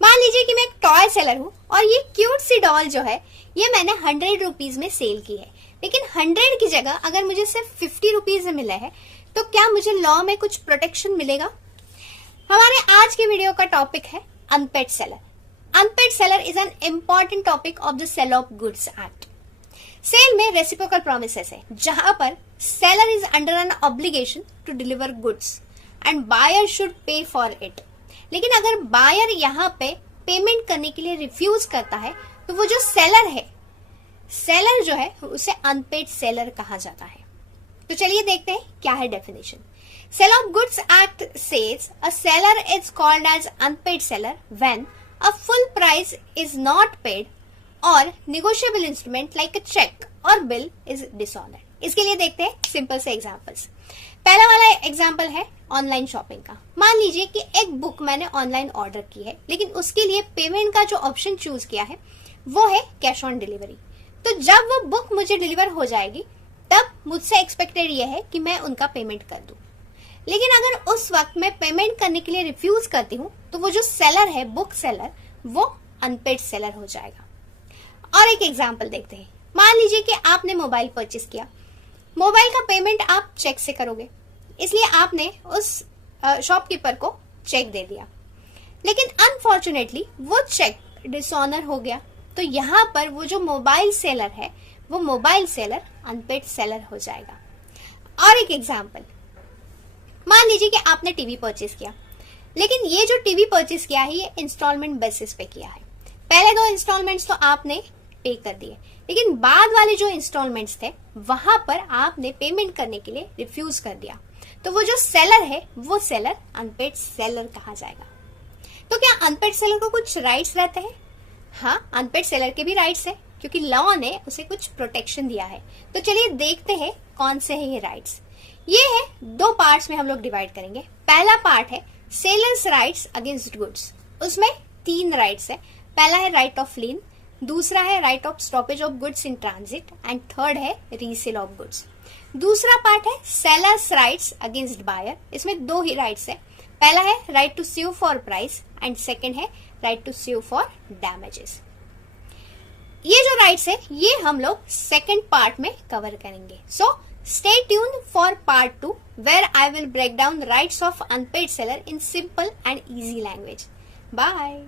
मान लीजिए कि मैं एक टॉय सेलर हूँ और ये क्यूट सी डॉल जो है ये मैंने 100 रुपीज में सेल की है, लेकिन 100 की जगह अगर मुझे सिर्फ 50 रुपीज में मिला है तो क्या मुझे लॉ में कुछ प्रोटेक्शन मिलेगा? हमारे आज के वीडियो का टॉपिक है unpaid seller. Unpaid seller is an important topic of the sale of goods act. Sale में रेसिप्रोकल प्रोमिसेस है जहां पर seller is under an obligation to deliver goods and buyer should pay for it. लेकिन अगर buyer यहाँ पे payment करने के लिए रिफ्यूज करता है तो वो जो सेलर है, सेलर जो है उसे अनपेड सेलर कहा जाता है। तो चलिए देखते हैं क्या है definition. Sale of goods act says a seller is called as unpaid seller when a full price is not paid और negotiable instrument like a cheque और बिल इज डिसऑनर्ड। इसके लिए देखते हैं सिंपल से एग्जांपल्स। पहला वाला एग्जांपल है ऑनलाइन शॉपिंग का। मान लीजिए कि एक बुक मैंने ऑनलाइन ऑर्डर की है, लेकिन उसके लिए पेमेंट का जो ऑप्शन चूज किया है वो है कैश ऑन डिलीवरी। तो जब वो बुक मुझे डिलीवर हो जाएगी तब मुझसे एक्सपेक्टेड ये है कि मैं उनका पेमेंट कर दूं। लेकिन अगर उस वक्त मैं पेमेंट करने के लिए रिफ्यूज करती हूँ तो वो जो सेलर है, बुक सेलर, वो अनपेड सेलर हो जाएगा। और एक एग्जांपल देखते हैं। मान लीजिए कि आपने मोबाइल परचेस किया। मोबाइल का पेमेंट आप चेक से करोगे, इसलिए आपने उस शॉपकीपर को चेक दे दिया, लेकिन अनफॉर्चुनेटली वो चेक डिसऑनर हो गया। तो यहाँ पर वो जो मोबाइल सेलर है वो मोबाइल सेलर अनपेड सेलर हो जाएगा। और एक एग्जांपल, मान लीजिए कि आपने टीवी परचेस किया, लेकिन ये जो टीवी परचेस किया है ये इंस्टॉलमेंट बेसिस पे किया है। पहले 2 इंस्टॉलमेंट्स तो आपने पे कर दिए, लेकिन बाद वाले जो इंस्टॉलमेंट्स थे वहां पर आपने पेमेंट करने के लिए रिफ्यूज कर दिया। तो वो जो सेलर है वो सेलर अनपेड सेलर कहा जाएगा। तो क्या अनपेड सेलर को कुछ राइट्स रहते हैं? हाँ, अनपेड सेलर के भी राइट्स है, क्योंकि लॉ ने उसे कुछ प्रोटेक्शन दिया है। तो चलिए देखते हैं कौन से हैं ये राइट्स। ये है 2 पार्ट्स में हम लोग डिवाइड करेंगे। पहला पार्ट है सेलर्स राइट्स अगेंस्ट गुड्स। उसमें 3 राइट्स है। पहला है राइट ऑफ लीन, दूसरा है right of stoppage of goods in transit and third है रीसेल ऑफ गुड्स। दूसरा पार्ट है सेलर्स राइट्स अगेंस्ट बायर। इसमें 2 ही राइट्स है। पहला है right to sue for price and second है right to sue for damages. ये जो राइट्स है ये हम लोग सेकंड पार्ट में कवर करेंगे। So stay tune for part 2 where I will break down rights of unpaid seller in simple and easy language. Bye.